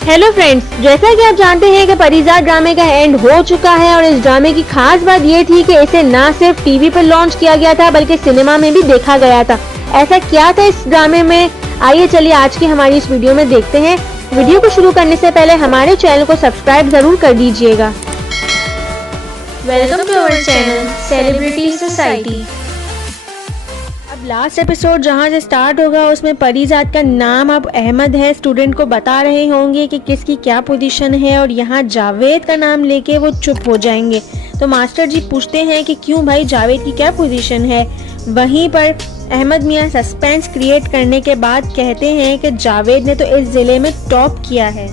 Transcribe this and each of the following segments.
Hello friends, जैसा कि आप जानते हैं कि परिजात ड्रामे का एंड हो चुका है और इस ड्रामे की खास बात ये थी कि इसे न सिर्फ टीवी पर लॉन्च किया गया था बल्कि सिनेमा में भी देखा गया था। ऐसा क्या था इस ड्रामे में, आइए चलिए आज की हमारी इस वीडियो में देखते हैं। वीडियो को शुरू करने से पहले हमारे चैनल को सब्सक्राइब जरूर कर दीजिएगा। Welcome to our channel celebrity society. अब लास्ट एपिसोड जहाँ से स्टार्ट होगा उसमें परिजात का नाम अब अहमद है। स्टूडेंट को बता रहे होंगे कि किसकी क्या पोजीशन है और यहाँ जावेद का नाम लेके वो चुप हो जाएंगे। तो मास्टर जी पूछते हैं कि क्यों भाई, जावेद की क्या पोजीशन है। वहीं पर अहमद मियाँ सस्पेंस क्रिएट करने के बाद कहते हैं कि जावेद ने तो इस जिले में टॉप किया है।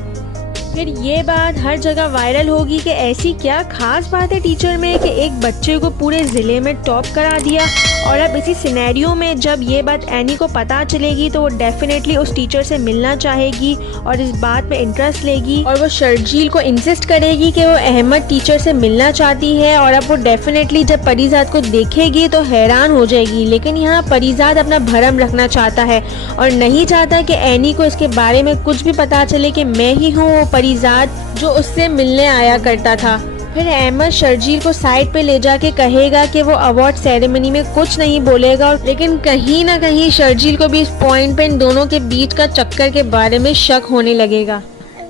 फिर ये बात हर जगह वायरल होगी कि ऐसी क्या खास बात है टीचर में कि एक बच्चे को पूरे ज़िले में टॉप करा दिया। और अब इसी सिनेरियो में जब ये बात एनी को पता चलेगी तो वो डेफिनेटली उस टीचर से मिलना चाहेगी और इस बात में इंटरेस्ट लेगी और वो शर्जील को इंसिस्ट करेगी कि वो अहमद टीचर से मिलना चाहती है। और अब वो डेफिनेटली जब परिजात को देखेगी तो हैरान हो जाएगी। लेकिन यहाँ परिजात अपना भरम रखना चाहता है और नहीं चाहता कि एनी को इसके बारे में कुछ भी पता चले कि मैं ही हूँ वो परिजात जो उससे मिलने आया करता था। फिर अहमद शर्जील को साइड पे ले जाके कहेगा कि वो अवार्ड सेरेमनी में कुछ नहीं बोलेगा, लेकिन कहीं ना कहीं शर्जील को भी इस पॉइंट पे इन दोनों के बीच का चक्कर के बारे में शक होने लगेगा।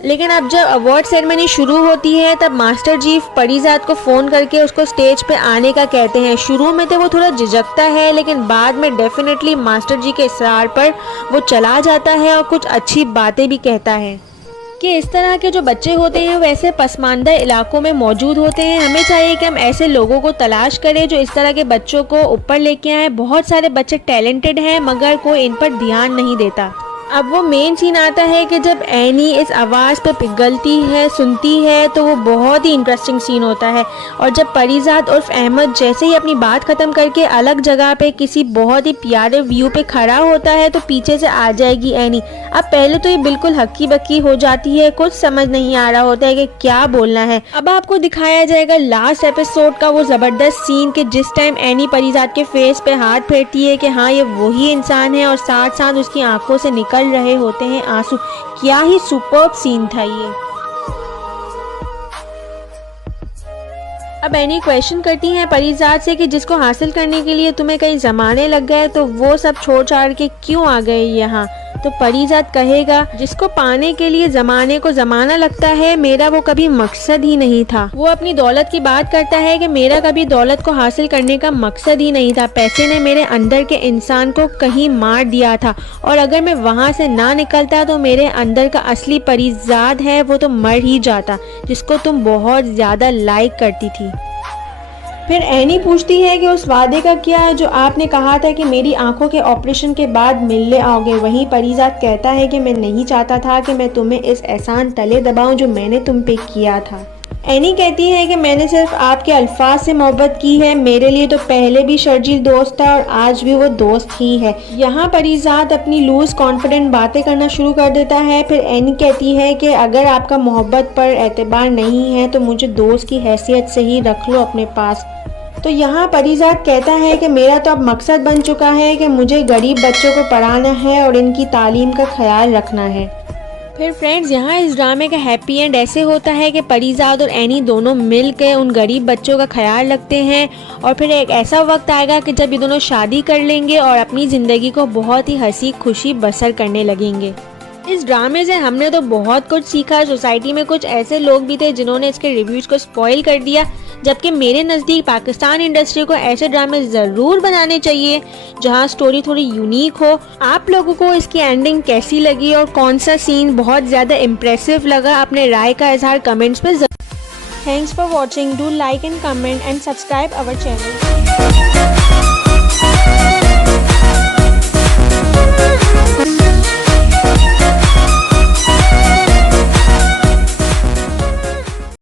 लेकिन अब जब अवार्ड सेरेमनी शुरू होती है तब मास्टर जी परिजात को फ़ोन करके उसको स्टेज पे आने का कहते हैं। शुरू में तो वो थोड़ा झिझकता है लेकिन बाद में डेफिनेटली मास्टर जी के इसरार पर वो चला जाता है और कुछ अच्छी बातें भी कहता है कि इस तरह के जो बच्चे होते हैं वैसे पसमानदा इलाकों में मौजूद होते हैं। हमें चाहिए कि हम ऐसे लोगों को तलाश करें जो इस तरह के बच्चों को ऊपर लेके आए। बहुत सारे बच्चे टैलेंटेड हैं मगर कोई इन पर ध्यान नहीं देता। अब वो मेन सीन आता है कि जब एनी इस आवाज़ पे पिघलती है, सुनती है, तो वो बहुत ही इंटरेस्टिंग सीन होता है। और जब परिजात उर्फ अहमद जैसे ही अपनी बात ख़त्म करके अलग जगह पे किसी बहुत ही प्यारे व्यू पे खड़ा होता है तो पीछे से आ जाएगी एनी। अब पहले तो ये बिल्कुल हक्की बक्की हो जाती है, कुछ समझ नहीं आ रहा होता है कि क्या बोलना है। अब आपको दिखाया जाएगा लास्ट एपिसोड का वो ज़बरदस्त सीन कि जिस टाइम एनी परिजात के फेस पे हाथ फेरती है कि हाँ ये वही इंसान है और साथ साथ उसकी आंखों से निकल रहे होते हैं आंसू। क्या ही सुपर्ब सीन था ये। अब एनी क्वेश्चन करती हैं परिजात से कि जिसको हासिल करने के लिए तुम्हें कई जमाने लग गए तो वो सब छोड़ छाड़ के क्यों आ गए यहाँ। तो परिजात कहेगा जिसको पाने के लिए जमाने को जमाना लगता है, मेरा वो कभी मकसद ही नहीं था। वो अपनी दौलत की बात करता है कि मेरा कभी दौलत को हासिल करने का मकसद ही नहीं था। पैसे ने मेरे अंदर के इंसान को कहीं मार दिया था और अगर मैं वहाँ से ना निकलता तो मेरे अंदर का असली परिजात है वो तो मर ही जाता, जिसको तुम बहुत ज्यादा लाइक करती थी। फिर एनी पूछती है कि उस वादे का क्या है जो आपने कहा था कि मेरी आंखों के ऑपरेशन के बाद मिलने आओगे। वहीं परिजात कहता है कि मैं नहीं चाहता था कि मैं तुम्हें इस एहसान तले दबाऊं जो मैंने तुम पे किया था। एनी कहती है कि मैंने सिर्फ आपके अल्फाज से मोहब्बत की है, मेरे लिए तो पहले भी शर्जील दोस्त था और आज भी वो दोस्त ही है। यहाँ परिजात अपनी लूज कॉन्फिडेंट बातें करना शुरू कर देता है। फिर एनी कहती है कि अगर आपका मोहब्बत पर एतबार नहीं है तो मुझे दोस्त की हैसियत से ही रख लो अपने पास। तो यहाँ परिजात कहता है कि मेरा तो अब मकसद बन चुका है कि मुझे गरीब बच्चों को पढ़ाना है और इनकी तालीम का ख्याल रखना है। फिर फ्रेंड्स यहाँ इस ड्रामे का हैप्पी एंड ऐसे होता है कि परिजात और एनी दोनों मिल के उन गरीब बच्चों का ख्याल रखते हैं और फिर एक ऐसा वक्त आएगा कि जब ये दोनों शादी कर लेंगे और अपनी ज़िंदगी को बहुत ही हंसी खुशी बसर करने लगेंगे। इस ड्रामे से हमने तो बहुत कुछ सीखा। सोसाइटी में कुछ ऐसे लोग भी थे जिन्होंने इसके रिव्यूज को स्पॉइल कर दिया, जबकि मेरे नज़दीक पाकिस्तान इंडस्ट्री को ऐसे ड्रामे ज़रूर बनाने चाहिए जहां स्टोरी थोड़ी यूनिक हो। आप लोगों को इसकी एंडिंग कैसी लगी और कौन सा सीन बहुत ज़्यादा इम्प्रेसिव लगा, अपने राय का इजहार कमेंट्स पे जरूर। Thanks for watching, do like and comment and subscribe our channel.